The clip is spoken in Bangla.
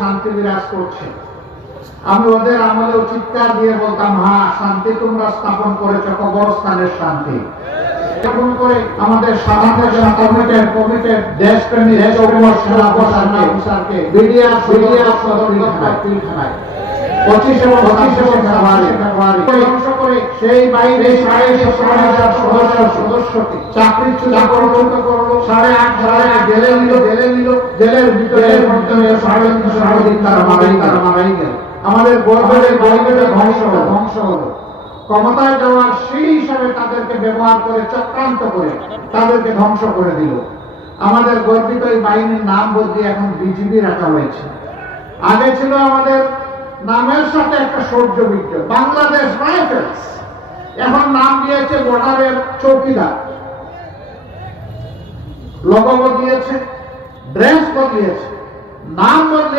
শান্তি বিরাজ করছে। আমি ওদের আমলেও চিৎকার দিয়ে বলতাম, হ্যাঁ শান্তি তোমরা স্থাপন করেছো, কবরস্থানের শান্তি। এরকম করে আমাদের কমিটেড দেশপ্রেমী সেনাকে বিডিআর পিলখানায় 25 এবং 26 ফেব্রুয়ারি ধ্বংস করে সেই বাইরে 6,500 সদস্যকে চাকরিচ্যুত করলো। 8.5 জেলে নিল। জেলের ভিতরে সাড়ে তারা মারাই গেল। আমাদের গর্বের ধ্বংস হলো। ক্ষমতায় যাওয়ার সেই হিসাবে তাদেরকে ব্যবহার করে, চক্রান্ত করে তাদেরকে ধ্বংস করে দিল। আমাদের গর্বিত এই বাহিনীর নাম বদলে এখন বিজিবি রাখা হয়েছে। আগে ছিল আমাদের নামের সাথে একটা শৌর্যবীর্য, বাংলাদেশ রাইফেলস। এখন নাম দিয়েছে বর্ডারের চৌকিদার। লোগো বদলিয়েছে, ড্রেস বদলিয়েছে, নাম বদলিয়ে